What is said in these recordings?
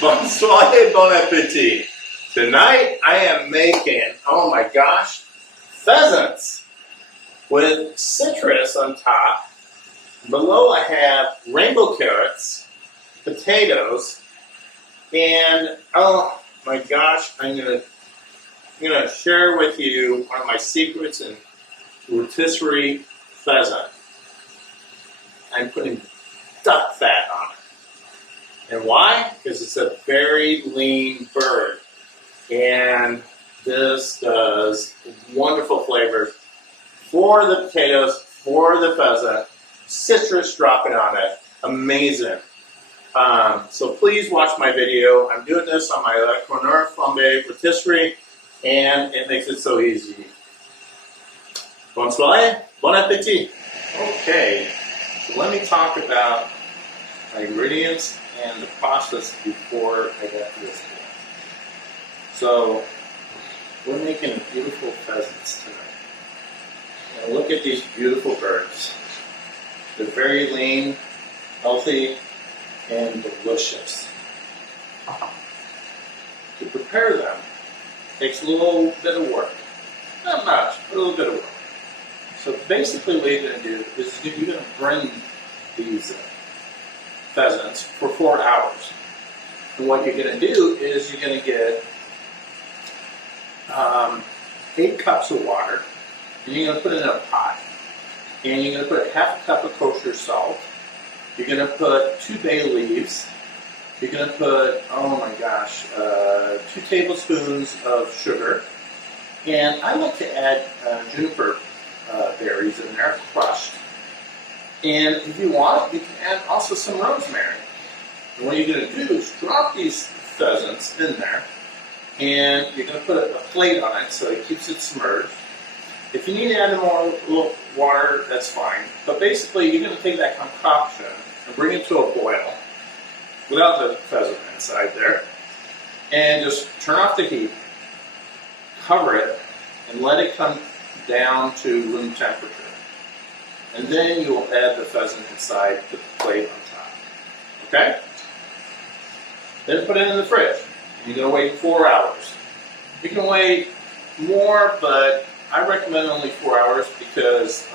Bonsoir et bon appetit. Tonight I am making, oh my gosh, pheasants with citrus on top. Below I have rainbow carrots, potatoes, and oh my gosh, I'm gonna share with you one of my secrets in rotisserie pheasant. I'm putting duck fat on it. And why? Because it's a very lean bird. And this does wonderful flavors for the potatoes, for the pheasant, citrus dropping on it. Amazing. So please watch my video. I'm doing this on my Cornue Flamberge rotisserie, and it makes it so easy. Bonsoir, bon appetit. Okay, so let me talk about my ingredients and the process before I get to this point. So, we're making beautiful pheasants tonight. Now look at these beautiful birds. They're very lean, healthy, and delicious. To prepare them takes a little bit of work. Not much, but a little bit of work. So basically what you're going to do is you're going to bring these pheasants for 4 hours. And what you're going to do is you're going to get 8 cups of water, and you're going to put it in a pot. And you're going to put ½ a cup of kosher salt. You're going to put 2 bay leaves. You're going to put, oh my gosh, 2 tablespoons of sugar. And I like to add juniper berries in there, crushed. And if you want, you can add also some rosemary. And what you're going to do is drop these pheasants in there, and you're going to put a plate on it so it keeps it submerged. If you need to add more little water, that's fine. But basically, you're going to take that concoction and bring it to a boil without the pheasant inside there, and just turn off the heat, cover it, and let it come down to room temperature. And then you will add the pheasant inside, put the plate on top. Okay? Then put it in the fridge. You're going to wait 4 hours. You can wait more, but I recommend only 4 hours because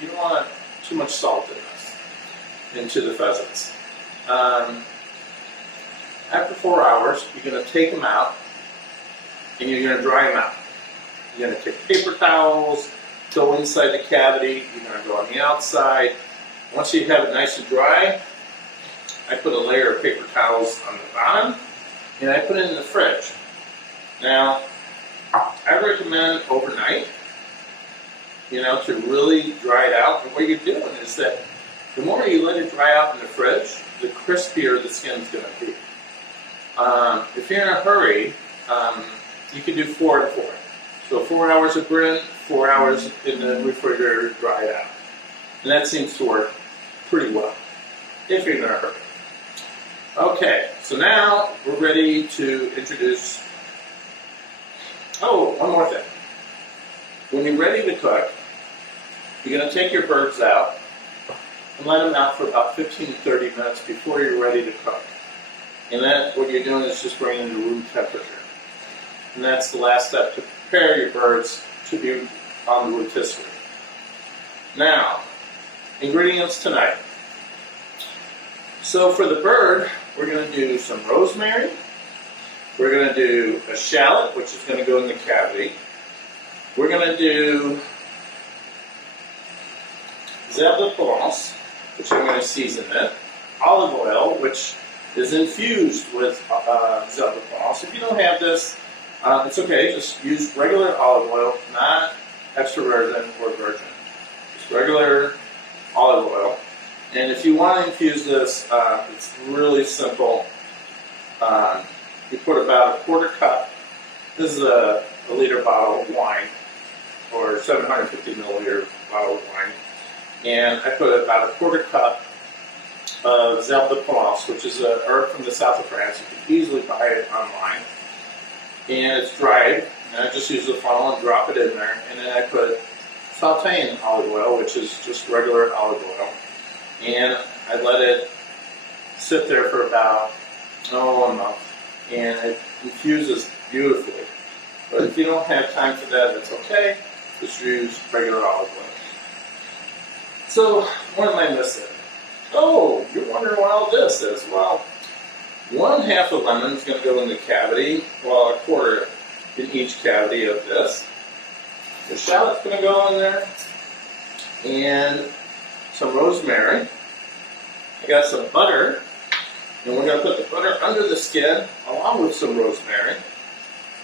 you don't want too much salt in this, into the pheasants. After 4 hours, you're going to take them out and you're going to dry them out. You're going to take paper towels, go inside the cavity, you're going to go on the outside. Once you have it nice and dry, I put a layer of paper towels on the bottom, and I put it in the fridge. Now, I recommend overnight, to really dry it out. And what you're doing is that the more you let it dry out in the fridge, the crispier the skin's going to be. If you're in a hurry, you can do 4 and 4. So 4 hours of grill, 4 hours in the refrigerator to dry it out. And that seems to work pretty well, if you're in a hurry. Okay, so now we're ready to introduce, one more thing. When you're ready to cook, you're going to take your birds out and let them out for about 15 to 30 minutes before you're ready to cook. And then what you're doing is just bringing them to room temperature. And that's the last step to prepare your birds to be on the rotisserie. Now, ingredients tonight. So for the bird, we're going to do some rosemary. We're going to do a shallot, which is going to go in the cavity. We're going to do zèbre de Provence, which I'm going to season it. Olive oil, which is infused with zèbre de Provence. If you don't have this, it's okay. Just use regular olive oil, not extra virgin or virgin. Just regular olive oil. And if you want to infuse this, it's really simple. You put about a 1/4 cup. This is a liter bottle of wine, or 750 milliliter bottle of wine. And I put about a 1/4 cup of zèbre de Provence, which is an herb from the south of France. You can easily buy it online. And it's dried, and I just use the funnel and drop it in there. And then I put sauteing olive oil, which is just regular olive oil. And I let it sit there for about enough, and it infuses beautifully. But if you don't have time for that, that's okay. Just use regular olive oil. So, what am I missing? Oh, you're wondering what all this is. Well, 1/2 a lemon is going to go in the cavity, well, 1/4 in each cavity of this. The shallot's going to go in there, and some rosemary. I got some butter, and we're going to put the butter under the skin along with some rosemary.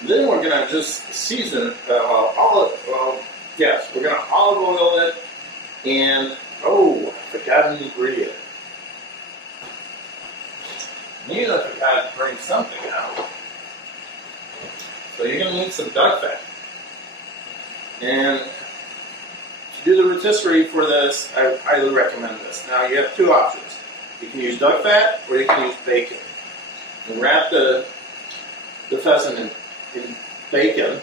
Then we're going to just season we're going to olive oil it, and I forgot an ingredient. I forgot to bring something out. So you're going to need some duck fat. And to do the rotisserie for this, I highly recommend this. Now you have 2 options. You can use duck fat or you can use bacon. And wrap the pheasant in bacon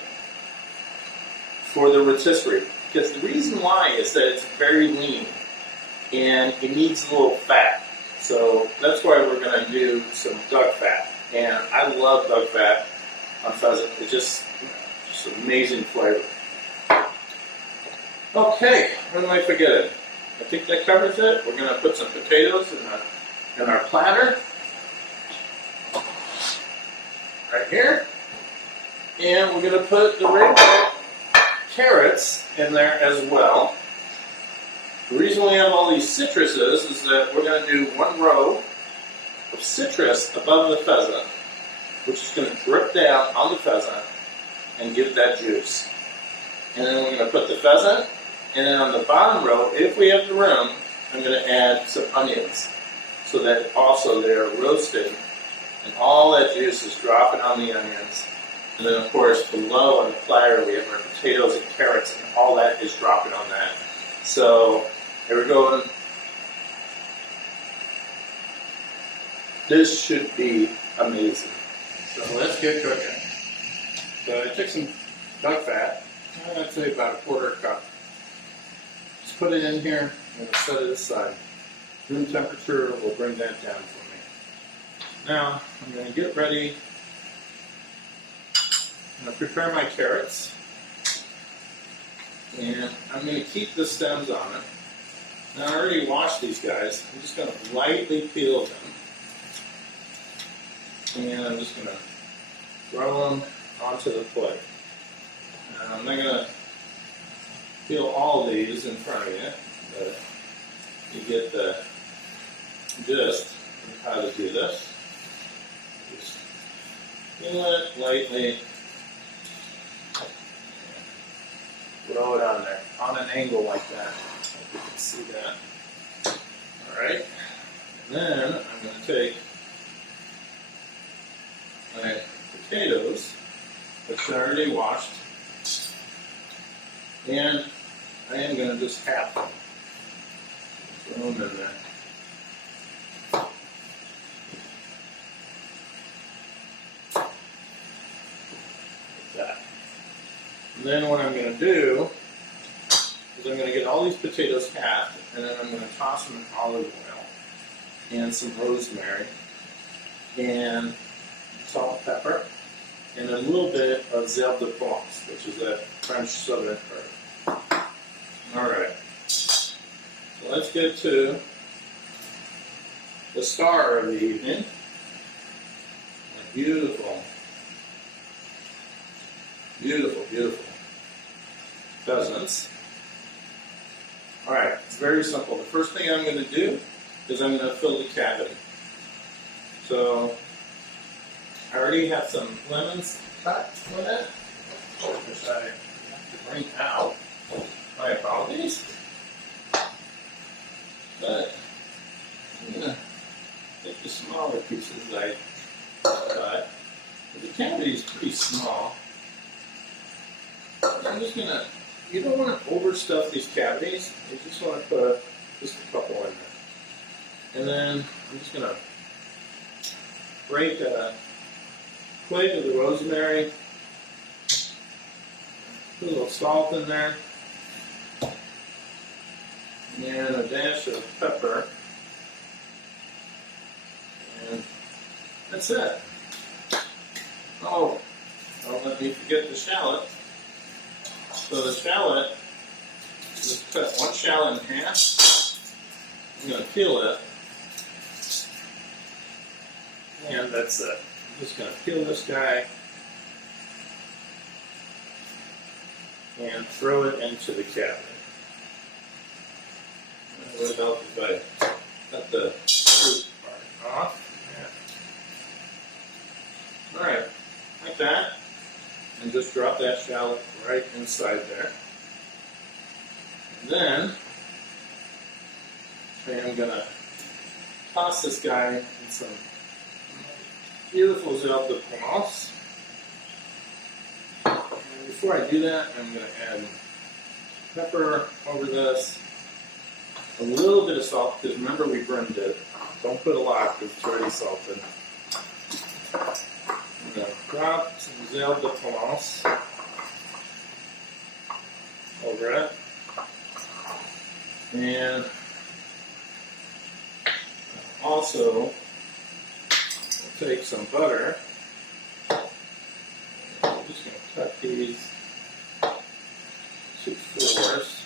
for the rotisserie. Because the reason why is that it's very lean and it needs a little fat. So that's why we're going to do some duck fat. And I love duck fat on pheasant. It's just amazing flavor. Okay, what am I forgetting? I think that covers it. We're going to put some potatoes in our platter. Right here. And we're going to put the red carrots in there as well. The reason we have all these citruses is that we're going to do 1 row of citrus above the pheasant, which is going to drip down on the pheasant and give that juice. And then we're going to put the pheasant, and then on the bottom row, if we have the room, I'm going to add some onions so that also they're roasted and all that juice is dropping on the onions. And then of course below on the platter we have our potatoes and carrots and all that is dropping on that. So here we're going. This should be amazing. So let's get cooking. So I took some duck fat, I'd say about 1/4 cup. Just put it in here and set it aside. Room temperature will bring that down for me. Now I'm going to get ready. I'm going to prepare my carrots. And I'm going to keep the stems on it. Now I already washed these guys. I'm just going to lightly peel them. And I'm just going to throw them onto the plate. Now, I'm not going to peel all these in front of you, but you get the gist of how to do this. Just peel it lightly. Throw it on there, on an angle like that. Hope you can see that. Alright. And then I'm going to take my potatoes, which I already washed, and I am going to just half them. Throw them in there. Like that. And then what I'm going to do is I'm going to get all these potatoes halved, and then I'm going to toss them in olive oil and some rosemary and salt, pepper, and a little bit of zèle de Provence, which is a French southern herb. Alright, so let's get to the star of the evening. Beautiful, beautiful, beautiful pheasants. Alright, it's very simple. The first thing I'm going to do is I'm going to fill the cavity. So I already have some lemons cut for that, which I have to bring out. My apologies. But I'm going to take the smaller pieces I cut. The cavity is pretty small. I'm just going to, you don't want to overstuff these cavities. You just want to put just a couple in there. And then I'm just going to break a twig of the rosemary, put a little salt in there, and a dash of pepper, and That's it. Oh, don't let me forget the shallot. So the shallot, just cut one shallot in half. I'm going to peel it. And that's it. I'm just going to peel this guy and throw it into the cabinet. What about if I cut the root part off? Yeah. Alright, like that. And just drop that shallot right inside there. And then I am going to toss this guy in some beautiful Zelle de Provence. And before I do that, I'm going to add pepper over this, a little bit of salt, because remember we burned it. Don't put a lot because it's already salted. I'm going to drop some Zelle de Provence over it. And also take some butter. I'm just going to cut these to fours.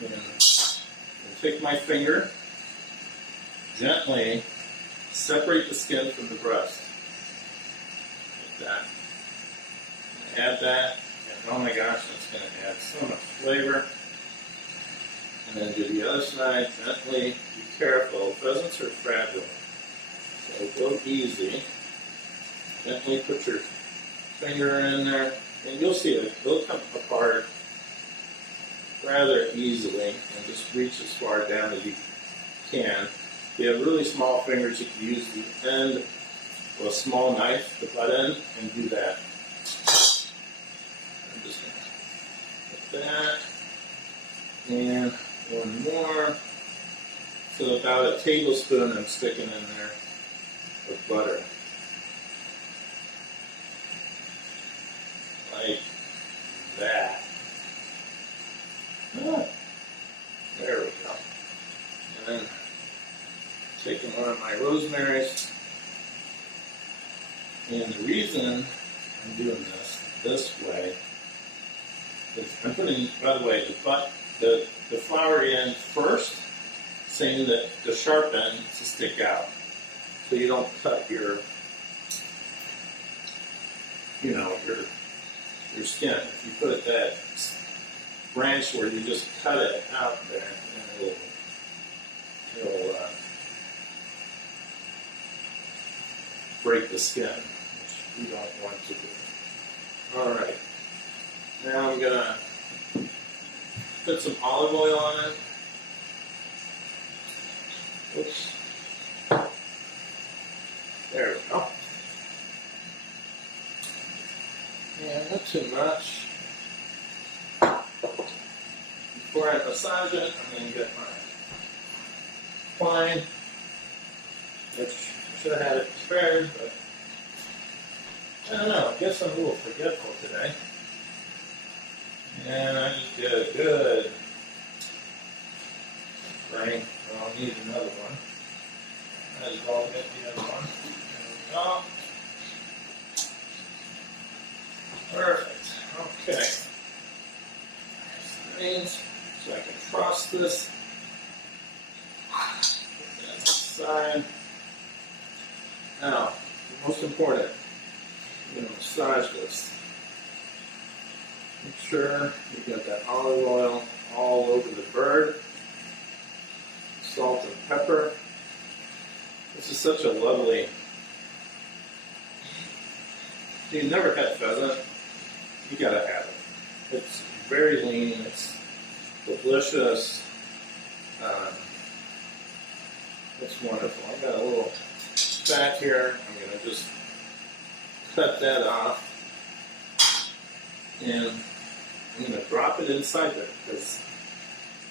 And I'll take my finger, gently separate the skin from the breast. Like that. Add that, and oh my gosh, that's going to add so much flavor. And then do the other side gently. Be careful. Pheasants are fragile, so go easy. Gently put your finger in there, and you'll see it. They'll come apart rather easily, and just reach as far down as you can. If you have really small fingers, you can use the end of a small knife, the butt end, and do that. I'm just going to put that, and one more. So about a tablespoon I'm sticking in there of butter. Like that. Ah, there we go. And then taking one of my rosemaries. And the reason I'm doing this way is I'm putting, by the way, the flowery end first, saying that the sharp end to stick out, so you don't cut your skin. If you put that branch where you just cut it out there, and it'll break the skin, which we don't want to do. All right, now I'm gonna put some olive oil on it. Oops. There we go. Yeah, not too much. Before I massage it, I'm going to get my twine, which I should have had it prepared, but I don't know. I guess I'm a little forgetful today. And I just did a good spray. I'll need another one. Might as well get the other one. There we go. Perfect. Okay. Remains, so I can frost this. Put that aside. Now, the most important, I'm going to massage this. Make sure you got that olive oil all over the bird. Salt and pepper. This is such a lovely. If you've never had pheasant, you gotta have it. It's very lean. It's delicious. It's wonderful. I've got a little fat here. I'm gonna just cut that off, and I'm gonna drop it inside there because,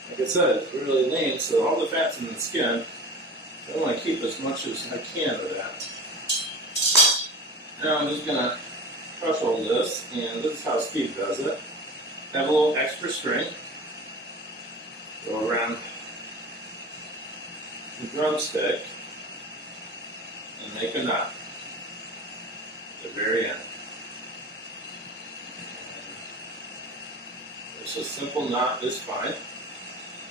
like I said, it's really lean, so all the fat's in the skin. I want to keep as much as I can of that. Now I'm just going to crush all this, and this is how Steve does it. Have a little extra string. Go around the drumstick and make a knot at the very end. And just a simple knot is fine.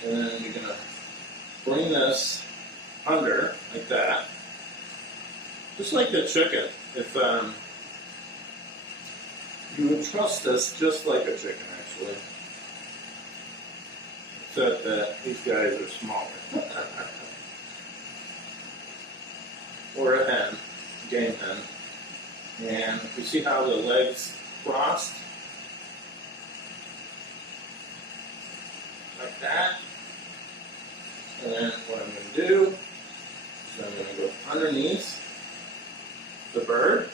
And then you're going to bring this under like that, just like the chicken. If you would truss this just like a chicken, actually, except that these guys are smaller. Or a hen, game hen. And you see how the legs crossed? Like that. And then what I'm going to do is I'm going to go underneath the bird,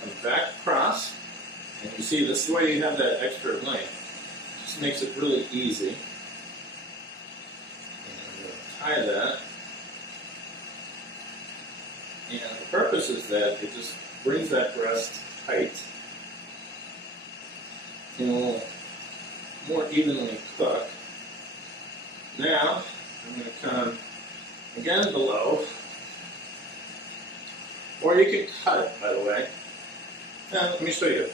come back across, and you see this is why you have that extra length. Just makes it really easy. And I'm going to tie that. And the purpose is that it just brings that breast tight and a little more evenly cook. Now, I'm going to come again below, or you can cut it, by the way. Now, let me show you.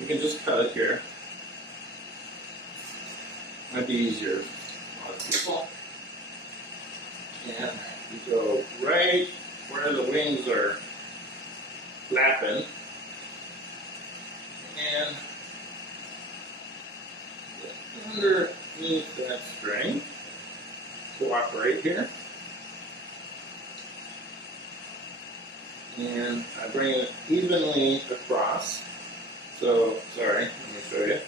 You can just cut it here. Might be easier for a lot of people. And you go right where the wings are flapping, and underneath that string. Cooperate here, and I bring it evenly across. So, sorry, let me show you.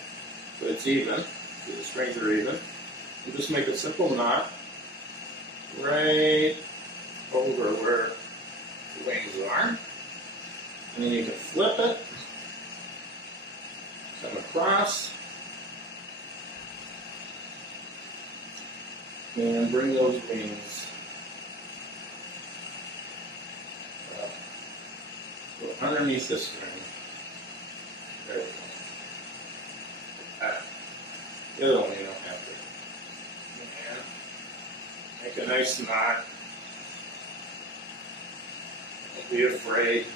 So it's even, so the strings are even. You just make a simple knot right over where the wings are, and then you can flip it, come across, and bring those wings up. Go underneath the string. There we go. The other one you don't have to. And make a nice knot. Don't be afraid.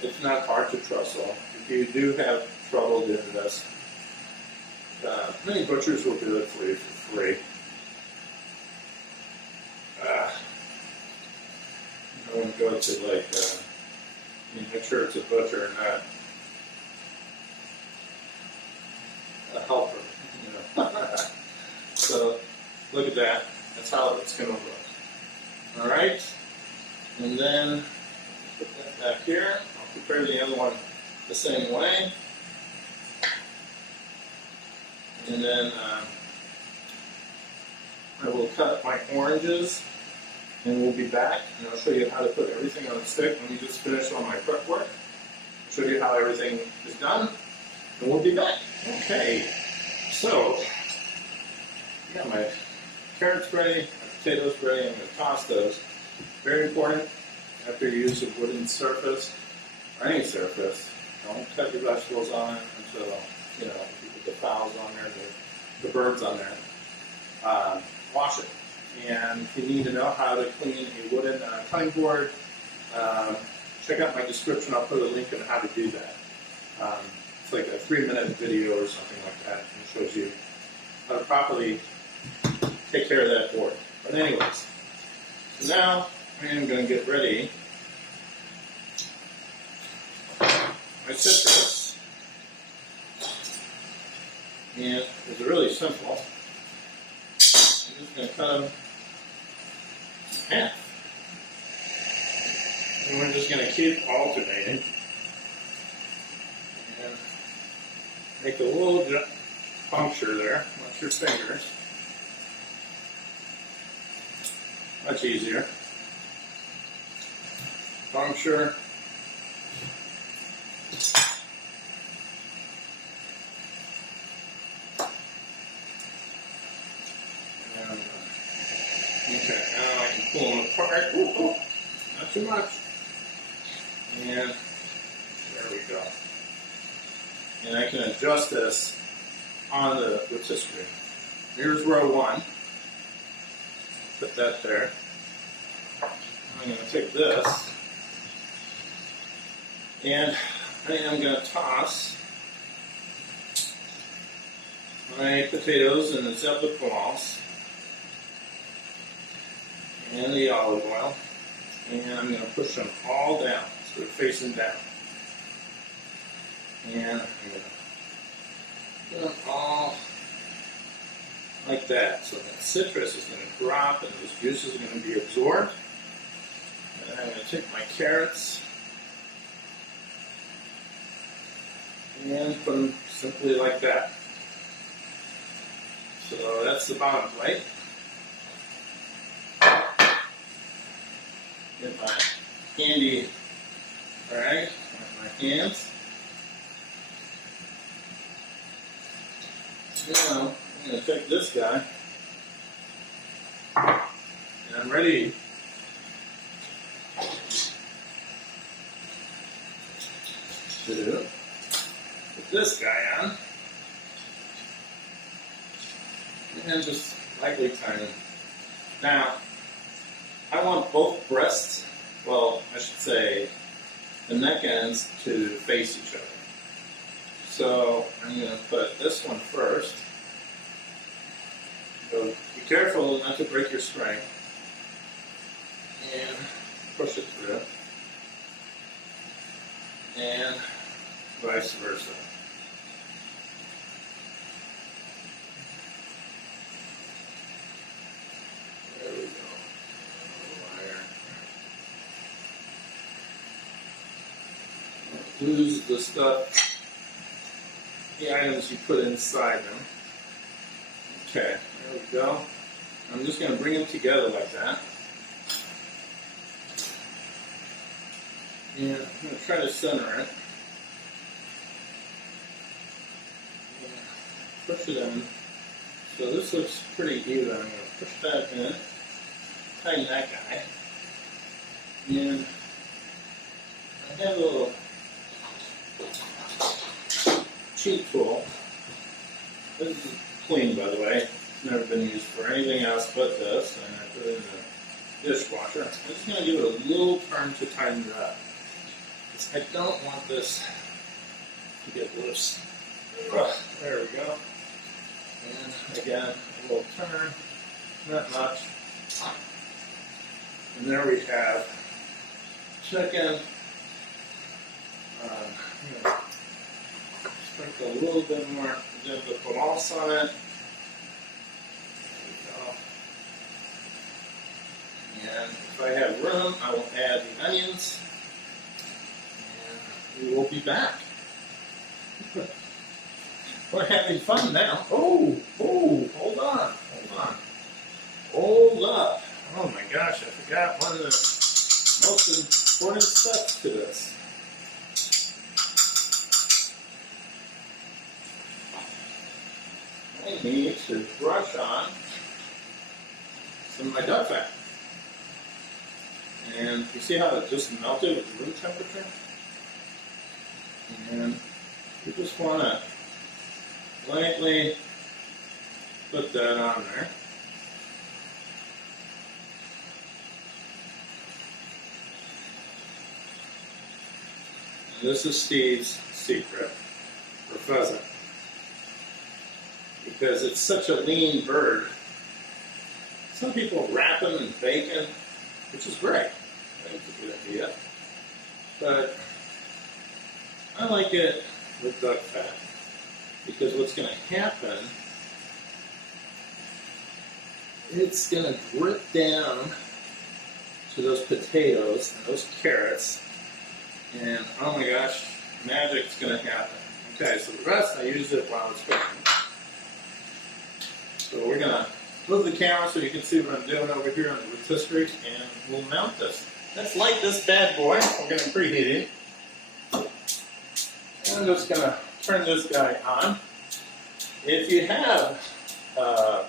It's not hard to trussle. If you do have trouble doing this, many butchers will do it for you for free. I wouldn't go to like, make sure it's a butcher and not a helper, you know. So look at that. That's how it's going to look. All right, and then put that back here. I'll prepare the other one the same way, and then I will cut my oranges. And we'll be back, and I'll show you how to put everything on the stick. Let me just finish all my prep work. Show you how everything is done, and we'll be back. Okay, so, yeah, my carrots ready, my potatoes ready. I'm going to toss those. Very important, after you use a wooden surface, or any surface, don't cut your vegetables on until, you know, you put the fowls on there, the birds on there. Wash it. And if you need to know how to clean a wooden cutting board, check out my description. I'll put a link on how to do that. It's like a 3-minute video or something like that, and it shows you how to properly take care of that board. But anyways, so now I am going to get ready my citrus. And it's really simple. I'm just going to cut them in half. And we're just going to keep alternating. And make a little puncture there. Watch your fingers. Much easier. Puncture. Okay, now I can pull them apart. Ooh, not too much. And there we go. And I can adjust this on the rotisserie. Here's row 1. Put that there. I'm going to take this and I am going to toss my potatoes in the zebra balls and the olive oil, and I'm going to push them all down, so they're facing down. And I'm going to do them all like that. So that citrus is going to drop and those juices are going to be absorbed. And I'm going to take my carrots and put them simply like that. So that's the bottom plate. Get my handy rag with my hands. Now I'm going to take this guy and I'm ready to put this guy on and just lightly turn him. Now, I want both breasts, well, I should say the neck ends, to face each other. So I'm going to put this one first. So be careful not to break your string. And push it through. And vice versa. There we go. Lose the stuff, the items you put inside them. Okay, there we go. I'm just going to bring them together like that. And I'm going to try to center it. Push it in. So this looks pretty even. I'm going to push that in, tighten that guy. And I have a little cheat tool. This is clean, by the way. It's never been used for anything else but this. And I put it in the dishwasher. I'm just going to give it a little turn to tighten it up. I don't want this to get loose. There we go. And again, a little turn, not much. And there we have chicken. Sprinkle a little bit more the Provence on it. There we go. And if I have room, I will add the onions. And we will be back. We're having fun now. Oh, hold on. Hold up. Oh my gosh, I forgot one of the most important steps to this. I need to brush on some of my duck fat. And you see how it just melted with room temperature? And you just want to lightly put that on there. And this is Steve's secret for pheasant. Because it's such a lean bird. Some people wrap them in bacon, which is great. I think it's a good idea. But I like it with duck fat. Because what's going to happen, it's going to drip down to those potatoes and those carrots. And oh my gosh, magic's going to happen. Okay, so the rest I use it while it's cooking. So we're going to move the camera so you can see what I'm doing over here on the rotisserie, and we'll mount this. Let's light this bad boy. We're going to preheat it. And I'm just going to turn this guy on. If you have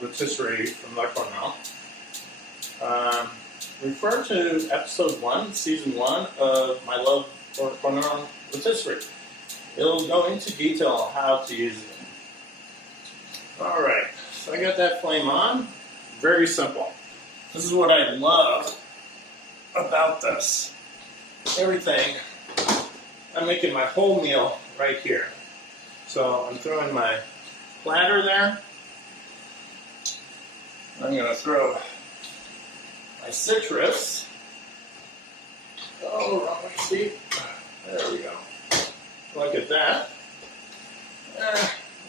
rotisserie from La Cornue, refer to episode 1, season 1 of my love for Cornue rotisserie. It'll go into detail how to use it. Alright, so I got that flame on. Very simple. This is what I love about this. Everything, I'm making my whole meal right here. So I'm throwing my platter there. I'm going to throw my citrus. Oh, wrong way, Steve. There we go. Look at that.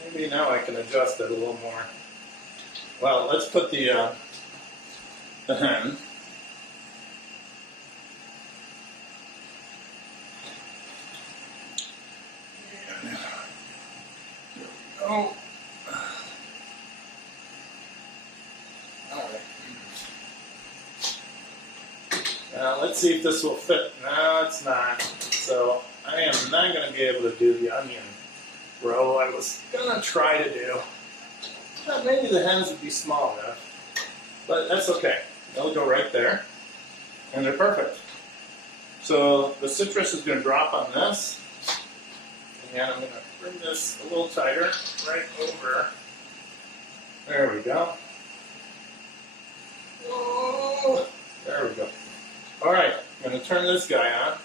Maybe now I can adjust it a little more. Well, let's put the hen. And there we go. All right. Now let's see if this will fit. No, it's not. So I am not going to be able to do the onion roll I was going to try to do. Maybe the hens would be small enough, but that's okay. They'll go right there, and they're perfect. So the citrus is going to drop on this, and I'm going to bring this a little tighter right over. There we go. Oh, there we go. All right, I'm going to turn this guy on,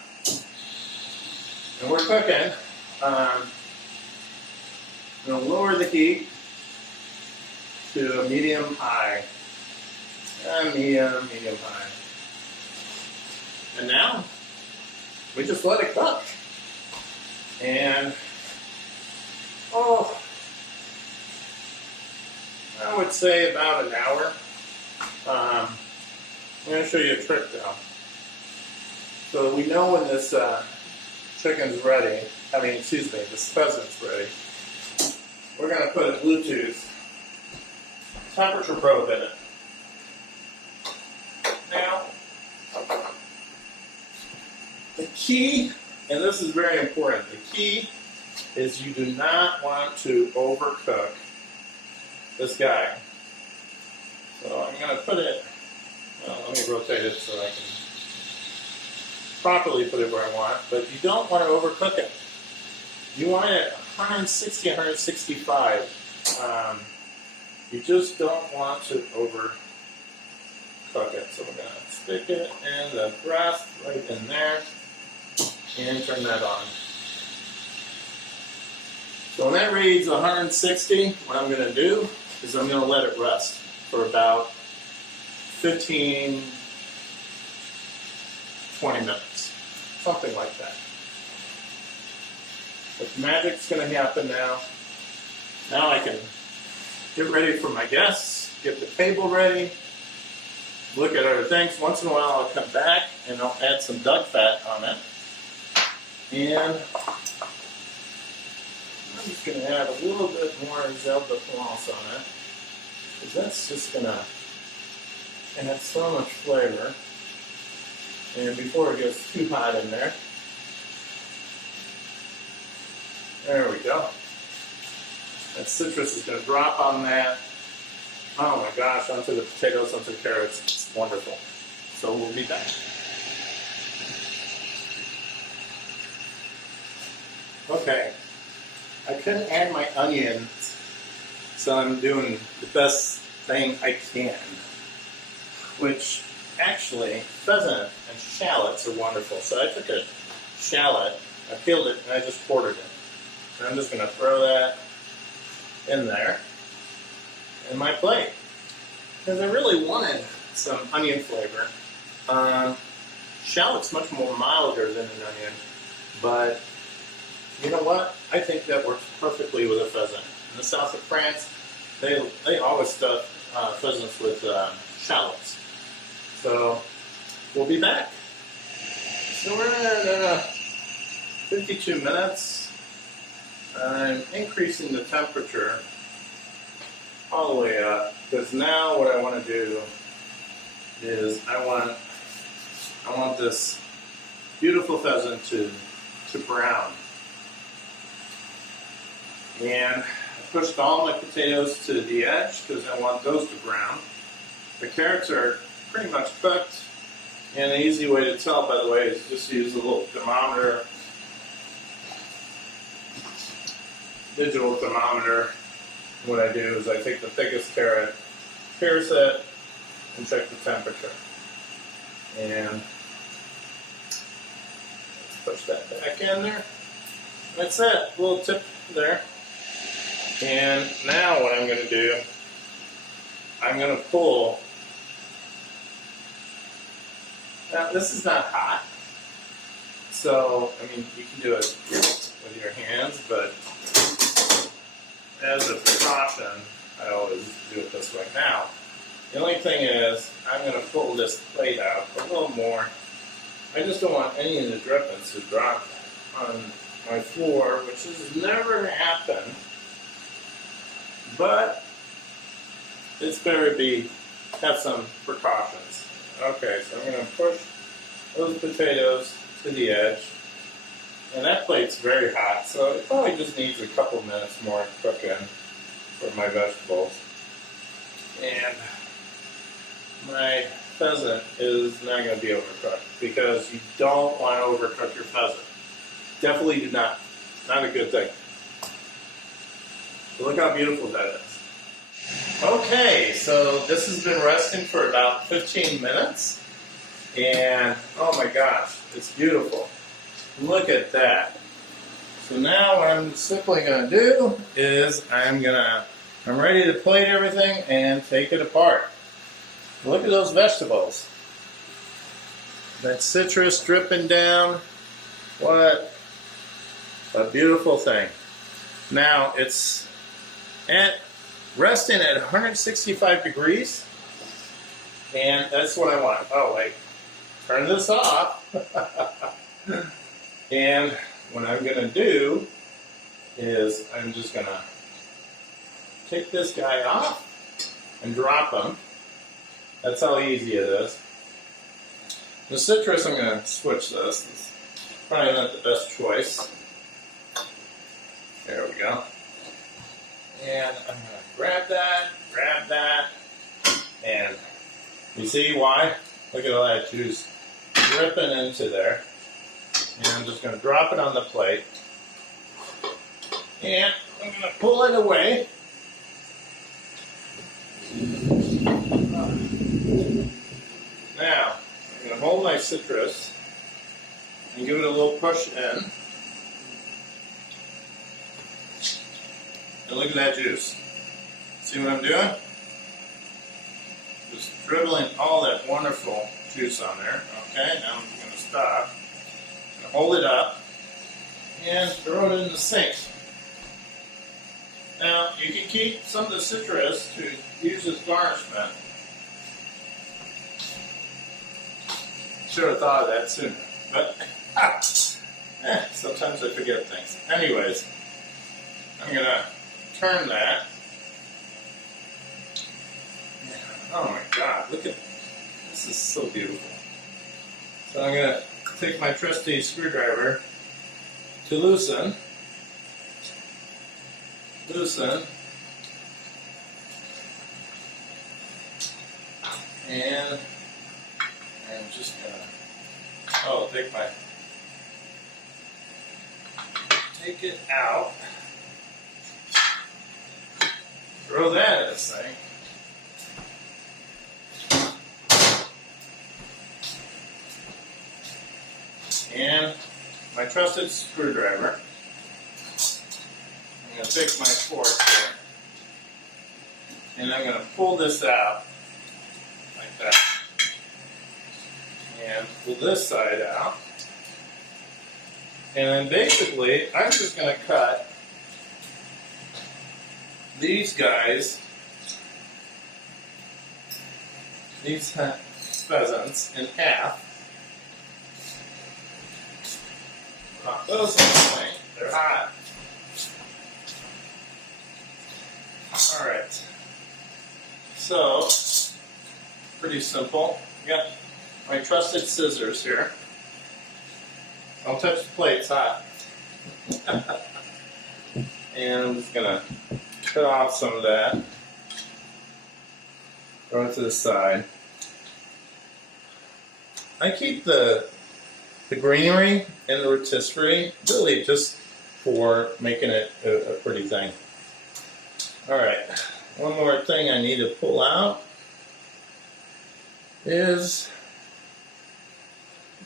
and we're cooking. I'm going to lower the heat to a medium high. Medium high. And now, we just let it cook. And, I would say about an hour. I'm going to show you a trick though. So we know when this chicken's ready, this pheasant's ready. We're going to put a Bluetooth temperature probe in it. Now, the key, and this is very important, the key is you do not want to overcook this guy. So I'm going to put it, let me rotate it so I can properly put it where I want, but you don't want to overcook it. You want it at 160, 165. You just don't want to overcook it. So we're going to stick it in the breast right in there and turn that on. So when that reads 160, what I'm going to do is I'm going to let it rest for about 15, 20 minutes, something like that. But magic's going to happen now. Now I can get ready for my guests, get the table ready, look at other things. Once in a while I'll come back and I'll add some duck fat on it. And I'm just going to add a little bit more Zelda Flance on it, because that's just going to add so much flavor. And before it gets too hot in there, there we go. That citrus is going to drop on that. Oh my gosh, onto the potatoes, onto the carrots. It's wonderful. So we'll be back. Okay, I couldn't add my onions, so I'm doing the best thing I can, which actually, pheasant and shallots are wonderful. So I took a shallot, I peeled it, and I just quartered it. And I'm just going to throw that in there in my plate, because I really wanted some onion flavor. Shallot's much more milder than an onion, but you know what? I think that works perfectly with a pheasant. In the south of France, they always stuff pheasants with shallots. So we'll be back. So we're at 52 minutes. I'm increasing the temperature all the way up, because now what I want to do is I want this beautiful pheasant to brown. And I pushed all my potatoes to the edge because I want those to brown. The carrots are pretty much cooked, and an easy way to tell, by the way, is just use a little thermometer, digital thermometer. What I do is I take the thickest carrot, pierce it, and check the temperature. And push that back in there. That's it, a little tip there. And now what I'm going to do, I'm going to pull. Now this is not hot, so I mean you can do it with your hands, but as a precaution, I always do it this way. Now, the only thing is, I'm going to pull this plate out a little more. I just don't want any of the drippings to drop on my floor, which has never happened, but it's better to have some precautions. Okay, so I'm going to push those potatoes to the edge, and that plate's very hot, so it probably just needs a couple minutes more cooking for my vegetables. And my pheasant is not going to be overcooked because you don't want to overcook your pheasant. Definitely do not. Not a good thing. So look how beautiful that is. Okay, so this has been resting for about 15 minutes. And oh my gosh, it's beautiful. Look at that. So now what I'm simply going to do is I'm ready to plate everything and take it apart. Look at those vegetables. That citrus dripping down. What a beautiful thing. Now it's resting at 165 degrees, and that's what I want. Oh wait, turn this off. And what I'm going to do is I'm just going to take this guy off and drop him. That's how easy it is. The citrus, I'm going to switch this. It's probably not the best choice. There we go. And I'm going to grab that, and you see why? Look at all that juice dripping into there. And I'm just going to drop it on the plate. And I'm going to pull it away. Now, I'm going to hold my citrus and give it a little push in. And look at that juice. See what I'm doing? Just dribbling all that wonderful juice on there. Okay, now I'm going to stop. Hold it up and throw it in the sink. Now, you can keep some of the citrus to use as garnishment. Should have thought of that sooner, but sometimes I forget things. Anyways, I'm going to turn that. Oh my God, look at this, is so beautiful. So I'm going to take my trusty screwdriver to loosen, and I'm just gonna, take it out, throw that in the sink. And my trusted screwdriver. I'm going to take my fork here, and I'm going to pull this out like that, and pull this side out. And then basically, I'm just going to cut these guys, these pheasants, in half. Pop those in the thing. They're hot. Alright. So, pretty simple. I got my trusted scissors here. Don't touch the plate, it's hot. And I'm just going to cut off some of that. Throw it to the side. I keep the greenery and the rotisserie really just for making it a pretty thing. Alright, one more thing I need to pull out. is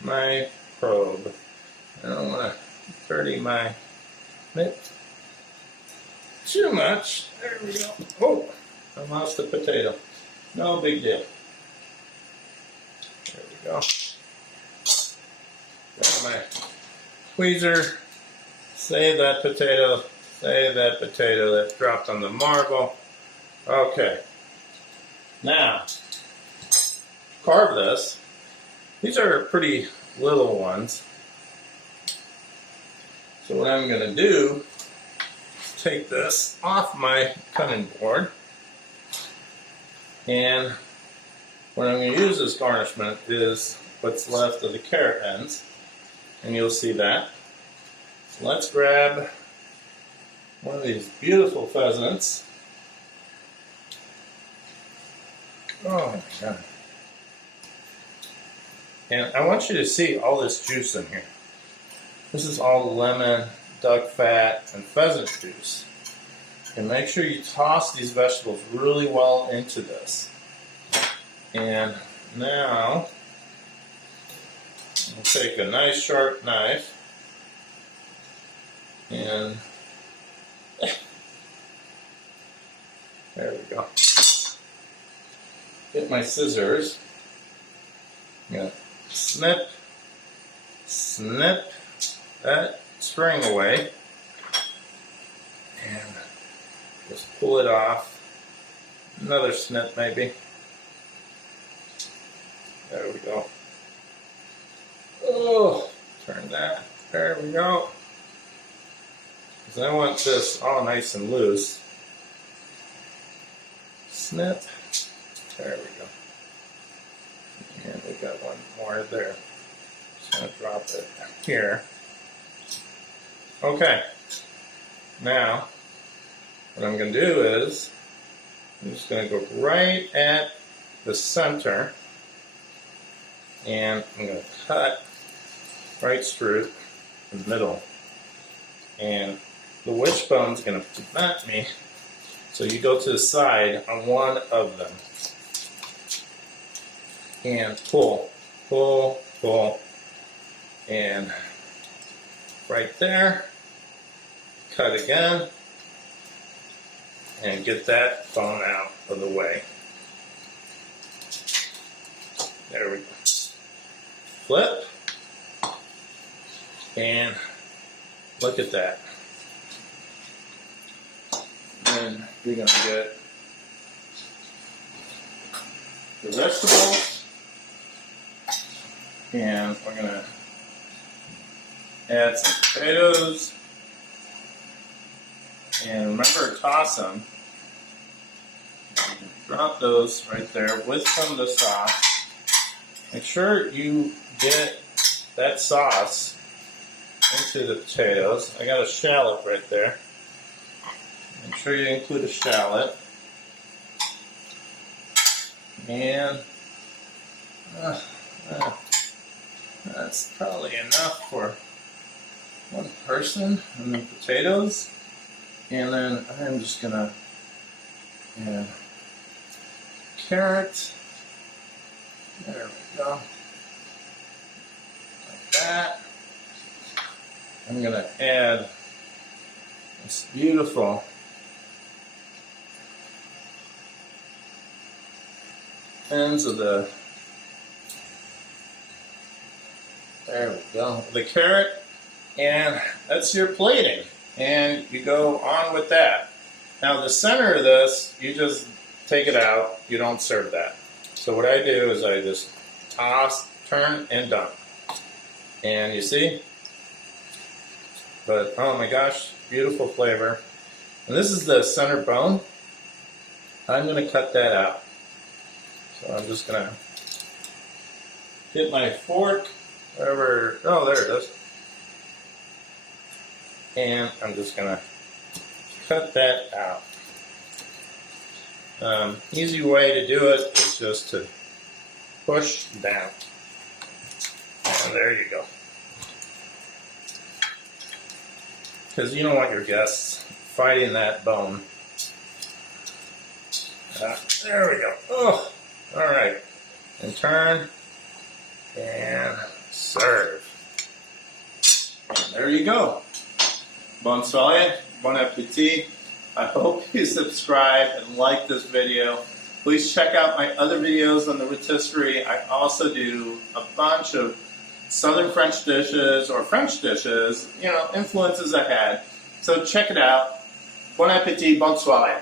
my probe. I don't want to dirty my mitt too much. There we go. Oh, I lost the potato. No big deal. There we go. Got my tweezer. Save that potato. Save that potato that dropped on the marble. Okay. Now, carve this. These are pretty little ones. So what I'm going to do is take this off my cutting board, and what I'm going to use as garnishment is what's left of the carrot ends, and you'll see that. So let's grab one of these beautiful pheasants. Oh my God. And I want you to see all this juice in here. This is all lemon, duck fat, and pheasant juice. And make sure you toss these vegetables really well into this. And now, I'll take a nice sharp knife and there we go. Get my scissors. I'm going to snip that string away and just pull it off. Another snip maybe. There we go. Oh, turn that. There we go. Because I want this all nice and loose. Snip. There we go. And we got one more there. Just going to drop it here. Okay. Now, what I'm going to do is, I'm just going to go right at the center, and I'm going to cut right through the middle. And the wishbone's going to prevent me, so you go to the side on one of them. And pull, pull, pull, and right there, cut again, and get that bone out of the way. There we go. Flip, and look at that. Then you're going to get the vegetables. And we're going to add some potatoes. And remember to toss them. Drop those right there with some of the sauce. Make sure you get that sauce into the potatoes. I got a shallot right there. Make sure you include a shallot. And that's probably enough for one person. And then potatoes. And then I'm just gonna add carrot. There we go. Like that. I'm gonna add this beautiful ends of the, there we go, the carrot, and that's your plating. And you go on with that. Now the center of this, you just take it out, you don't serve that. So what I do is I just toss, turn, and dump. And you see? But oh my gosh, beautiful flavor. And this is the center bone. I'm going to cut that out. So I'm just going to get my fork, wherever, oh there it is. And I'm just going to cut that out. Easy way to do it is just to push down. And there you go. Because you don't want your guests fighting that bone. There we go. Oh, all right. and turn, and serve. And there you go. Bon soirée, bon appetit. I hope you subscribe and like this video. Please check out my other videos on the rotisserie. I also do a bunch of Southern French dishes or French dishes, influences I had. So check it out. Bon appetit, bonne soirée.